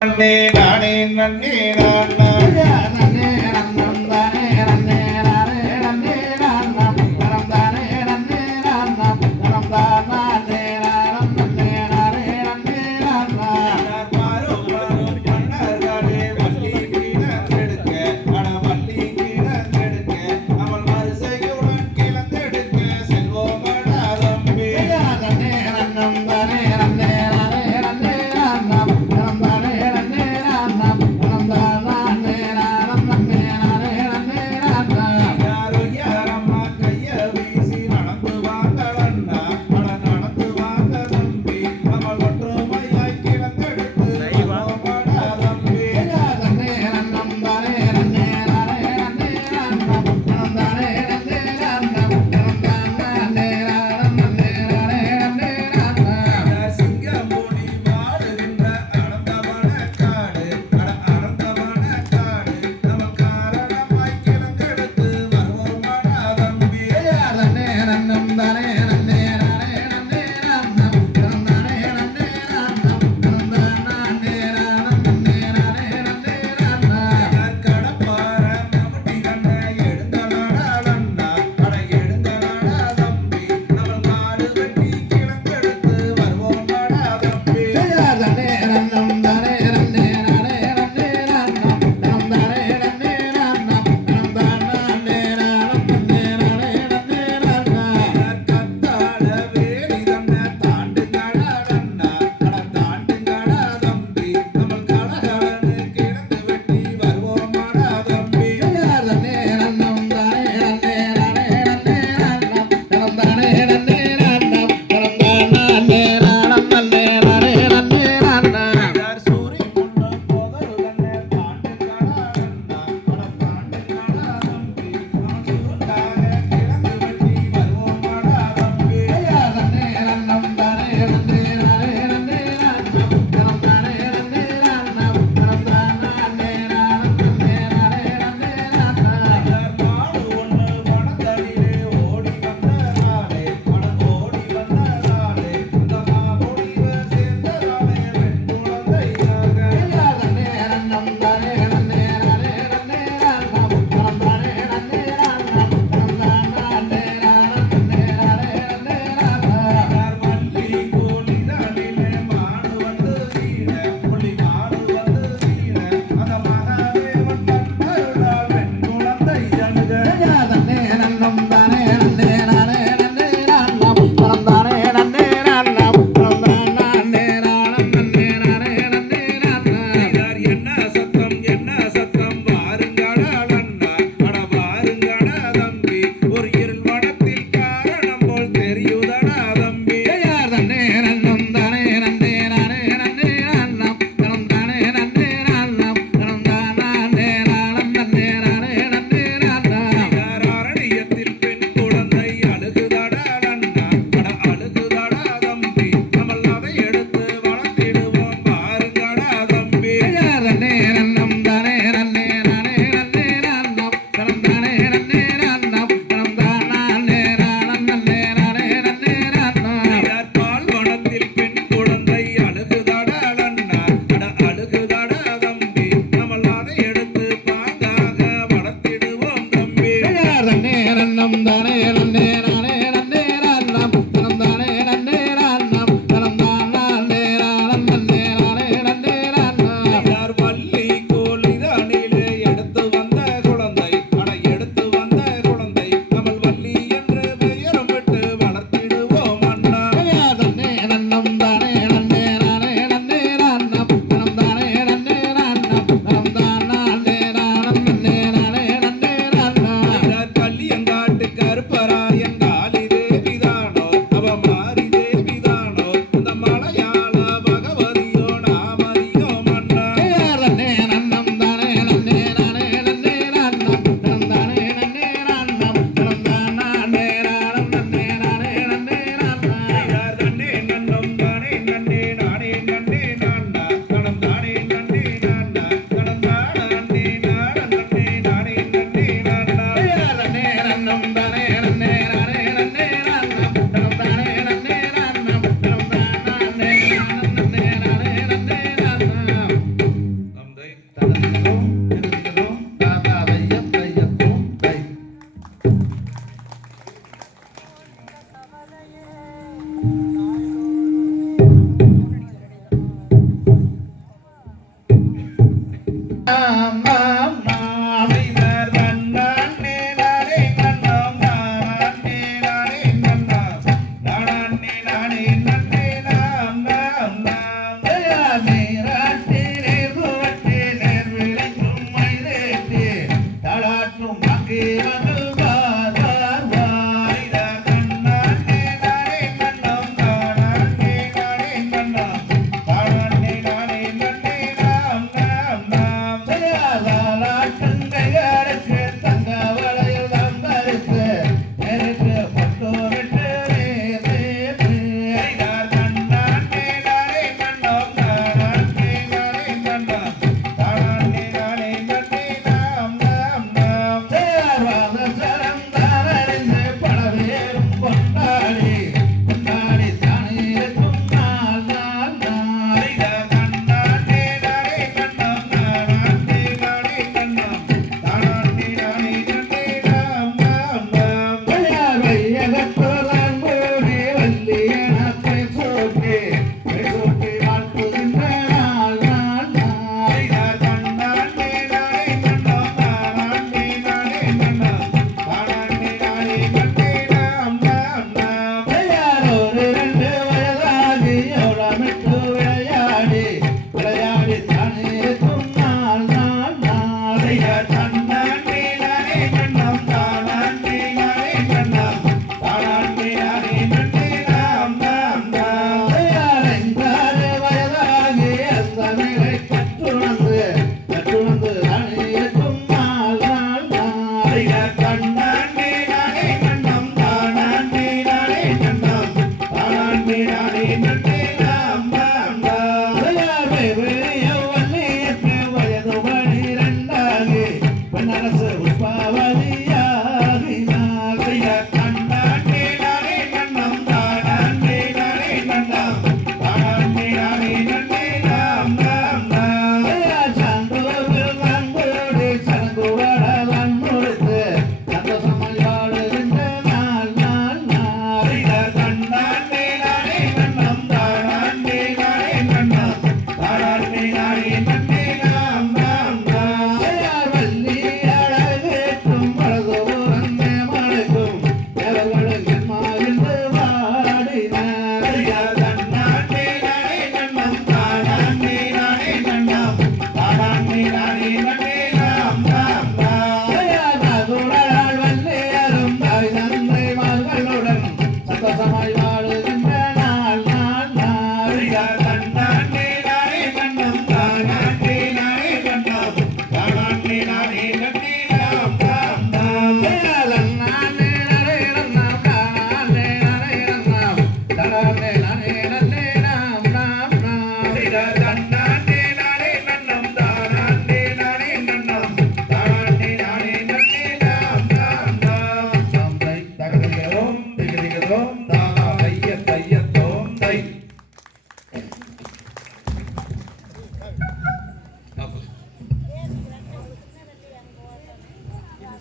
நன்னே நானே நன்னே நான் நன்னே நன்னம் தானே நன்னே நானே நன்னே நான்னம் நனம் தானே நன்னே நான்னம் நனம் தானே நானம் நன்னே நானே நன்னே நான்னம் பாரோ பாரோ பண்ணாரே வள்ளி கீழந்தெடுக்க அட வள்ளி கீழந்தெடுக்க அவள் மறுசையுடன் கீழந்தெடுக்க செல்வோமடா தம்பி நன்னே நன்னம் தானே நன்னே நானே நன்னே நான்னம் நனம் தானே நன்னே நான்னம் நனம் தானே நானம்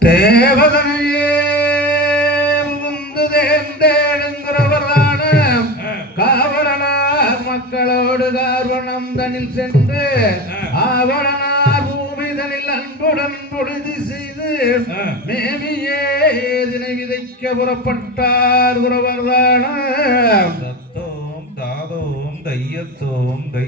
தேவதனையே வந்து தேர்ந்தெடுங்கிறவரான காவலனார் மக்களோடு கார்வணம் தனில் சென்று ஆவலனார் பூமிதனில் அன்புடன் பொழுது செய்து மேமியே இதனை விதைக்க புறப்பட்டார் உறவர்தான தத்தோம் தாதோம் தையத்தோம் தை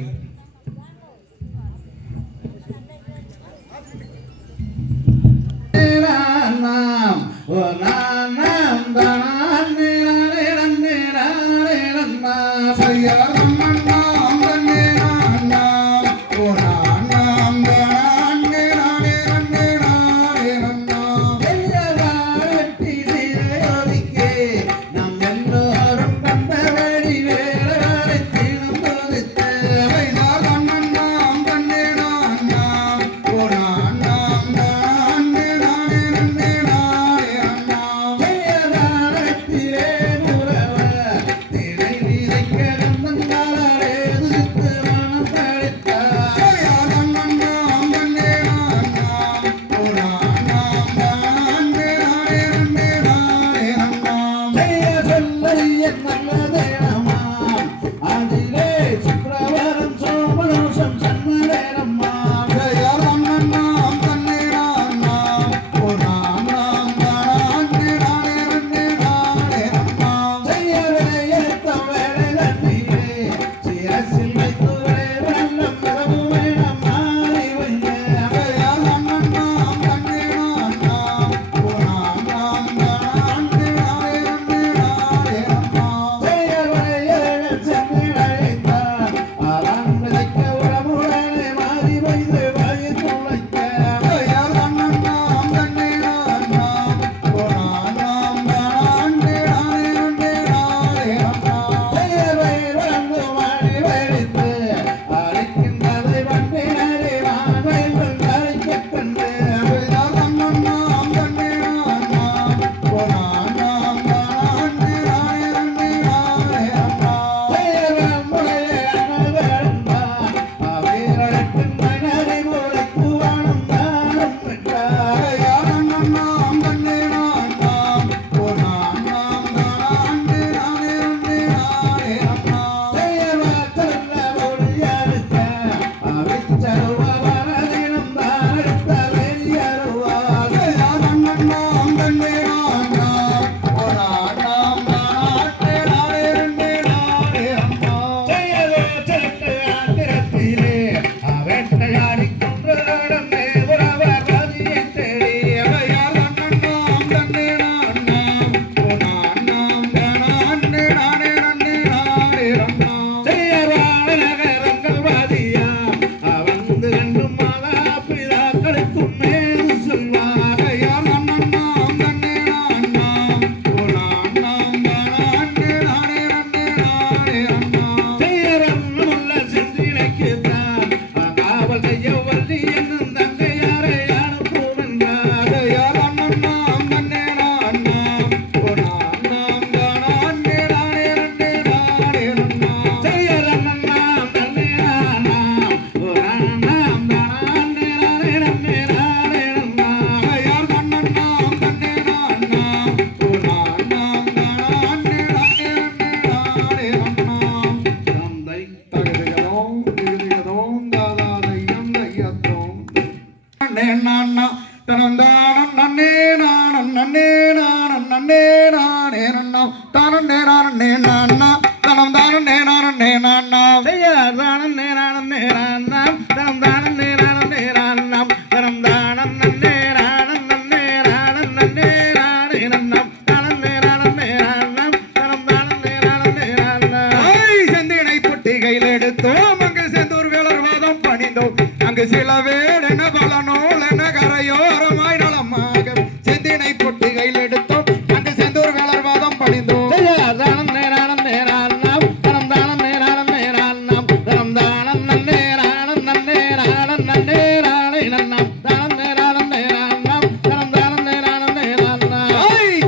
அங்கு சில வேடென பல நூலென கரையோரமாய் நலமாக செந்தினை பொட்டி கையில் எடுத்தோம் அங்கு செந்தூர் வேளர்வாதம் பணிந்தோம்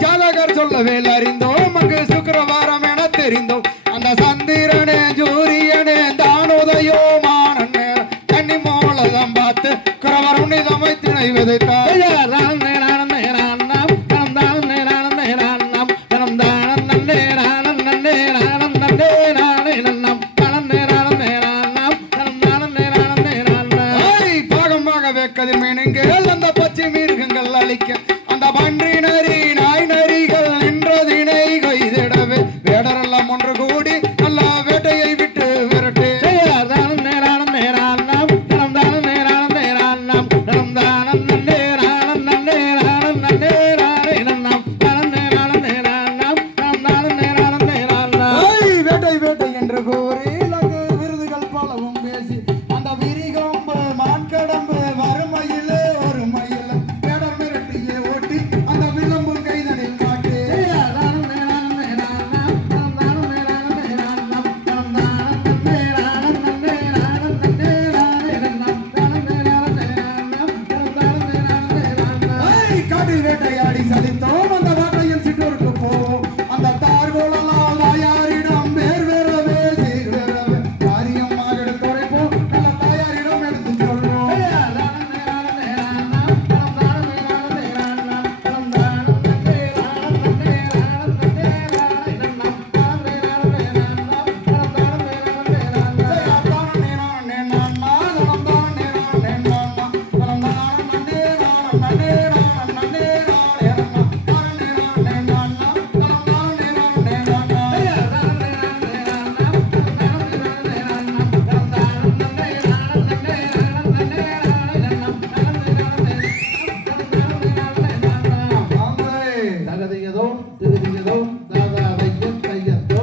ஜாதகர் சொல்லவே அறிந்தோம் அங்கு சுக்கிரவாரம் என தெரிந்தோம் அந்த சந்திரனே ஜூரியனே தானோதயோமான கன்னி மோளதம் பார்த்து குறவர் உன்னிதமை திணை விதைத்தார் கதிர்மீனுங்கள் அந்த பச்சை மிருகங்கள் அழிக்க அந்த பன்றி நரி நாய் நரிகள் நின்றதினை கொய்திடவே வேடரெல்லாம் ஒன்று கூடி நல்லா வேட்டையை விட்டு விரட்டு தானம் நேரானம் நேரானம் தனம் தானம் நேரானம் நேரானம் தனம் தானம் நேரானம் நேரானம் நேரானே நன்னாம் தானம் நேரானம் நேரானம் தனம் தானம் நேரானம் நேரானம் வேட்டை வேட்டை என்று கூறி இலங்கு விருதுகள் பலவும் பேசி அந்த விரிகொம்பு மான்கடம்பு வறுமையில் ஒரு மயில் வேடர் மிரட்டியை ஓட்டி அந்த விளம்பு கைதனில் மாட்டி தானம் நேரானம் நேரானம் தனம் தானம் நேரானம் நேரானம் தனம் தானம் நேரானம் நேரானம் நேரானே நன்னாம் தானம் நேரானம் நேரானம் தனம் தானம் நேரானம் நேரானம் காட்டில் வேட்டையாடி சதித்தோம் அந்த வேட்டையில் சிற்றூருக்கு போவோம் அந்த தார்கோளெல்லாம் தாயாரிடம் வேர் வேறவே சீர் வேறவே காரியமாக எடுத்துரைப்போம் நல்ல தாயாரிடம் எடுத்து சொல்வோம் தானம் நேரானம் நேரானம் தனம் தானம் நேரானம் நேரானம் தனம் தானம் நேரானம் நேரானம் நேரானே நன்னாம் தானம் நேரானம் நேரானம் தனம் தானம் நேரானம் நேரானம் தகதியதோ திருதியதோ தாதாவையும் கையத்தோ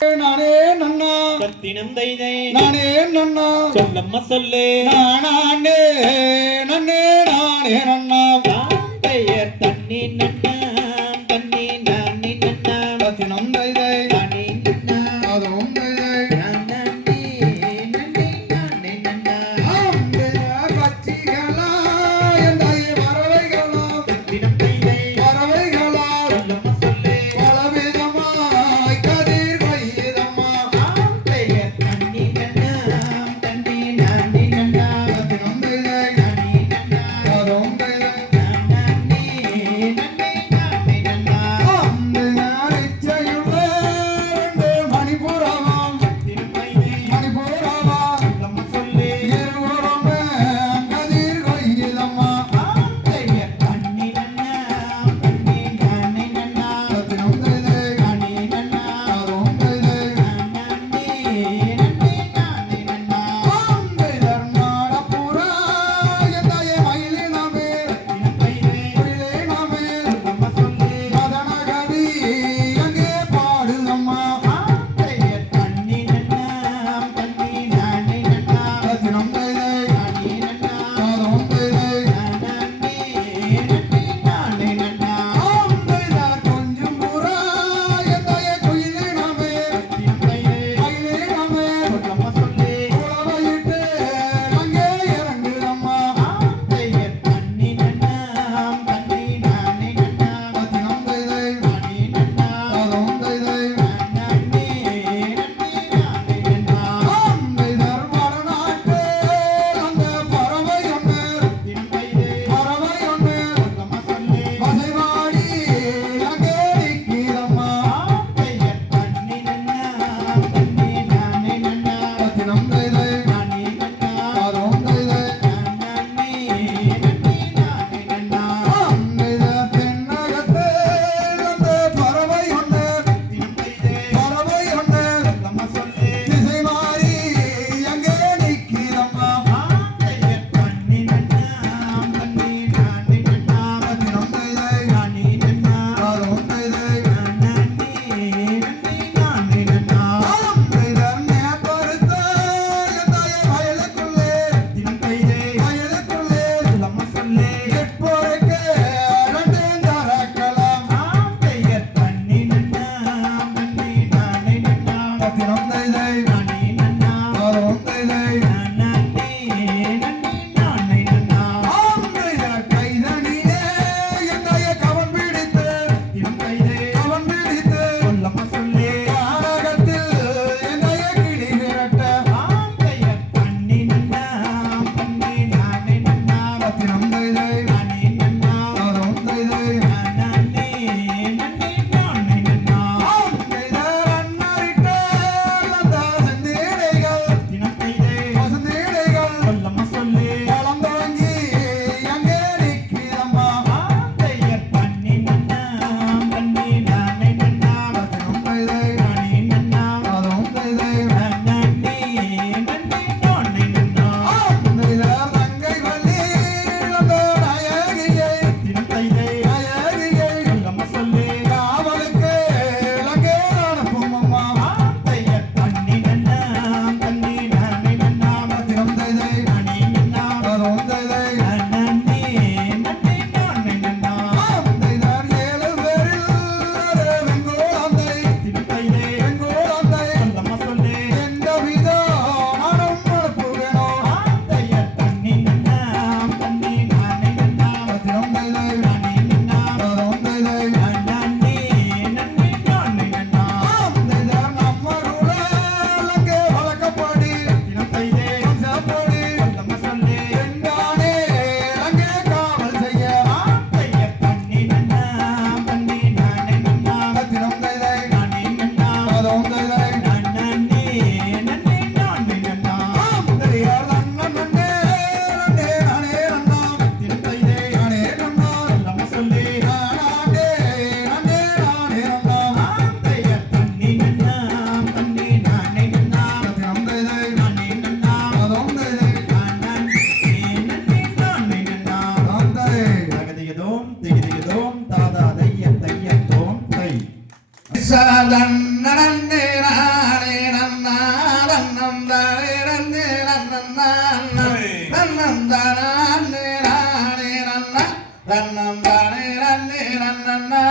கை நானே நன்னா சத்தினம் தைதை நானே நன்னா சொல்லம்மா சொல்லு நானே நன்னே நானே நன்னா பெயர் தண்ணி நன்னாம் தண்ணி நானி நன்னாம் ரத்தினம் தைதை நானி நன்னாம் அதுவும் தைதை நன்னி நன்னி நானி நன்னாம் ஆம்பைய கட்சிகளா எந்தை பறவைகளா சத்தினம் தைதை பறவைகளா சொல்லம்மா சொல்லு பலவிதமாய் கதிர் கொய்தம்மா பெயர் தண்ணி நன்னாம் தண்ணி நானி நன்னாம் ரத்தினம் தைதை நானி நன்னாம் அதுவும் தைதை தன்னம் தானே நானே நன்னா தன்னம் தானே நன்னே நன்னா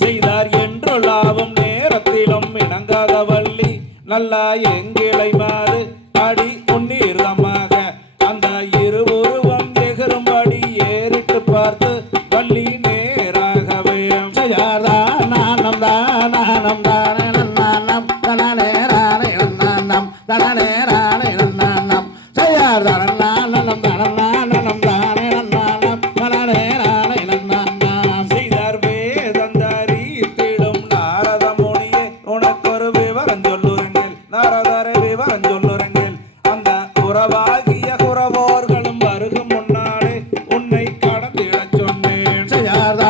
செய்தார் என்றொல்லாவும் நேரத்திலும் இணங்காத வள்ளி நல்லா எங்கிளை மாறு அடி உன்னீர்தமாக அந்த இருவுருவம் எகிரும்படி ஏறிட்டு பார்த்து வள்ளி நேராகவே செய்தார் வேதந்தாரி திடும் நாரத முனியே உனக்கொரு விவரம் சொல்லுறங்கள் நாரதரை விவரம் சொல்லுறங்கள் அந்த உறவாகிய குறவோர்களும் வருகும் முன்னாலே உன்னை கடந்திடச் சொன்னேன் செய்தார்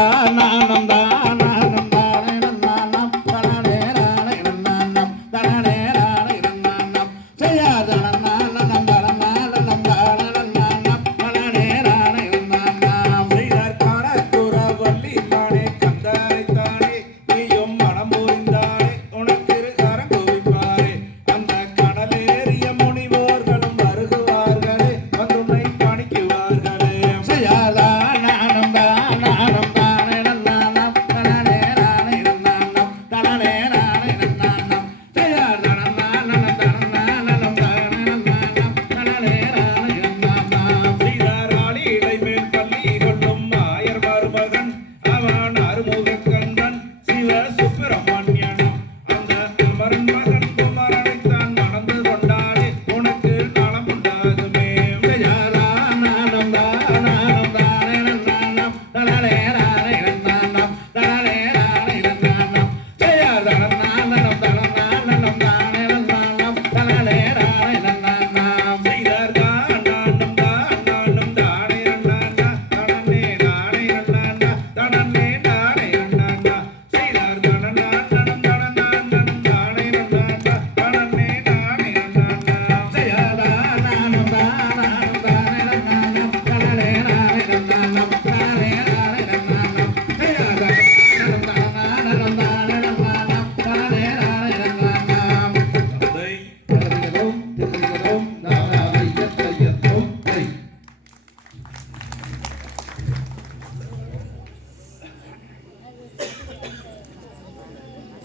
காணக்குற வள்ளி தானே கந்தாரை தானே நீயும் மனம் புரிந்தானே உனக்கிரு கரம் குவிப்பாரே அந்த கடலேறிய முனிவோர்களும் வருகுவார்களே வந்துன்னை பணிக்குவார்களே செய்தார் ஆளிடை மேல் பள்ளி கொள்ளும் ஆயர் மருமகன் அவன் அருமுகக் கந்தன் சிவ சுப்பிரமணியனும் அந்த அமரன் மகன் குமரனைத்தான் மணந்து கொண்டாலே உனக்கு நலம் உண்டாகுமே செய்தார் தானானும் தானானும் தானே நன்னானா தனனே நானே நன்னானா தனனே நானே நன்னானா செய்தார் தனனானனும் தனனானனும் தானே நன்னானா தனனே நானே நன்னானா அதை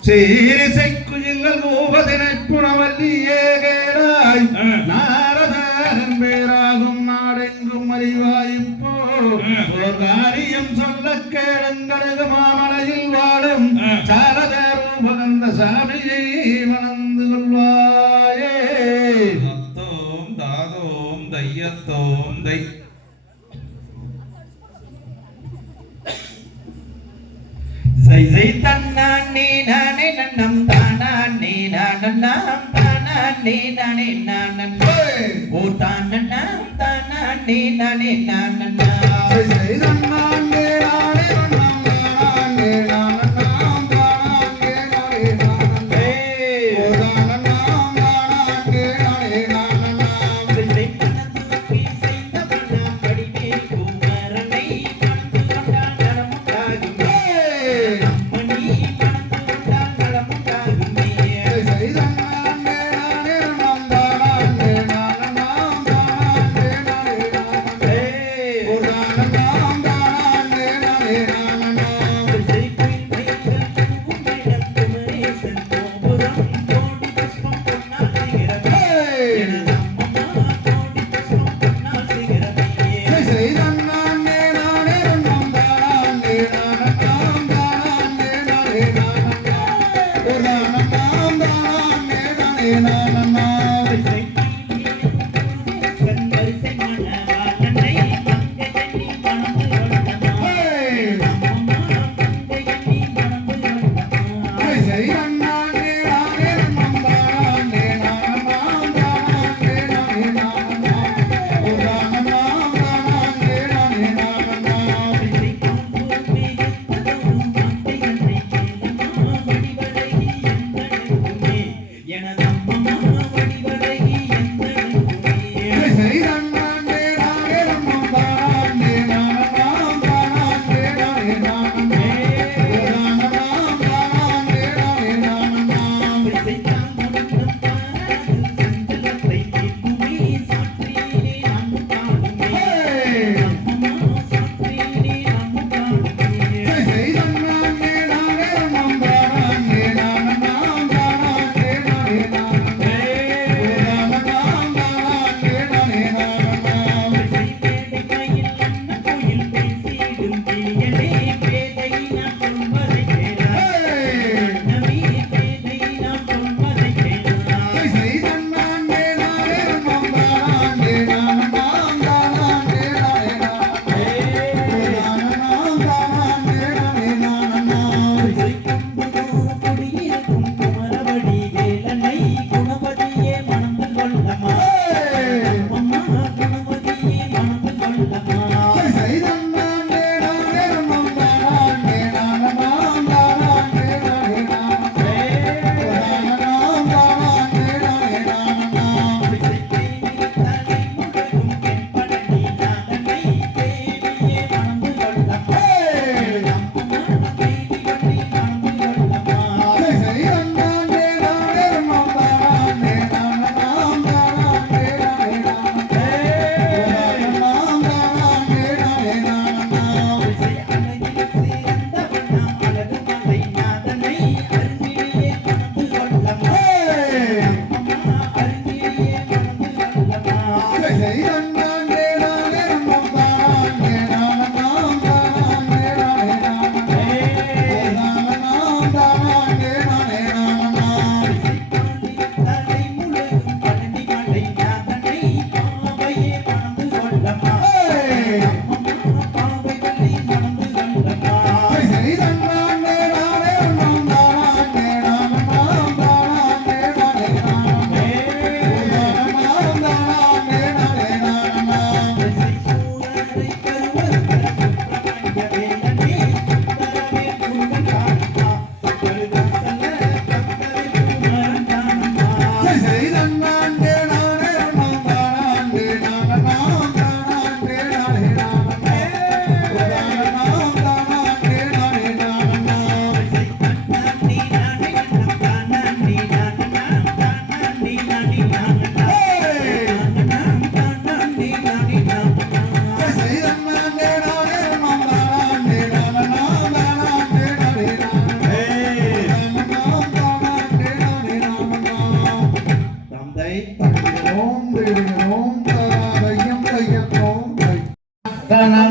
சீரிசை குயில்கள் மூவதனை புனவல்லியே கேளாய் நாரதன் பேராகும் நாடெங்கும் அறிவாயிப்போ ஒரு காரியம் சொல்ல கேளுங்களுக்கு மாமலையில் வாழும் சாரத ரூபகந்த சாமியை மணந்து கொள்வாயே தத்தோம் தாதோம் தையத்தோம் தை ஜெய் ஜெய் தன்னானே நானே நன்னம் தானானே நானன்னாம் தானானே நானே நானன்னா ஓ தானன்னாம் தானானே நானே நானன்னா ஒரு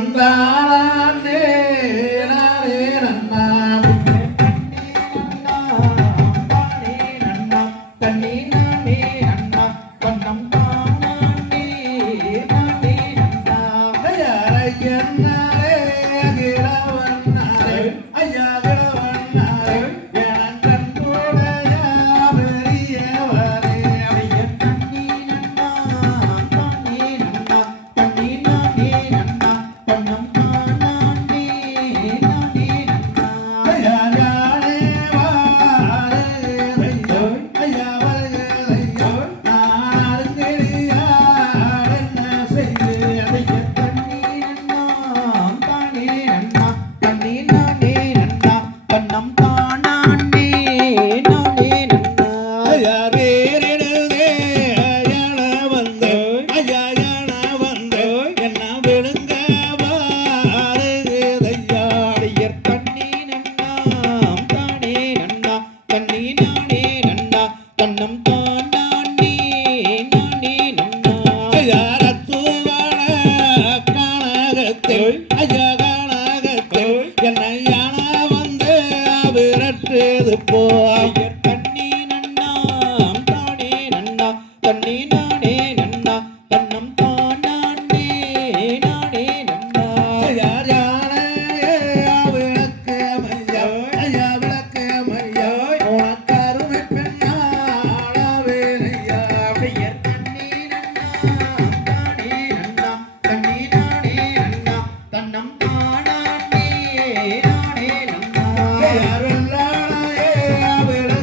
தந்தானே நானே நன்னா ஐயனாரே கிழவனாரே ஐயா கிழவனாரே எனக்கன் கூடைய பெரியவரே ஐயா ஐயா ஞானே வாரே ஐயோ ஐயா வரே ஐயோ நான் அறிஞரியார் என்ன செய்து ஐயா ஐயா வேறிடுதே ஐயன வந்து ஐயா யான வந்து என்ன விழுங்க வாருதையா ஐயர் ஐயா ரத்துவான கானகத்தே ஐயா கானகத்தே என்ன யான வந்து விரட்டுது போ ஐயர் ஐயா யானே விளக்கு மையா ஐயா விளக்கு மையா உனக்கருமை பெண்ணாளவே ஐயா ஐயா வெள்ளாளையே விளக்கு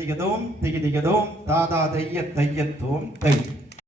திகதிகதோம் திகதிகதோம் தாதா தைய தையத்தோம் தை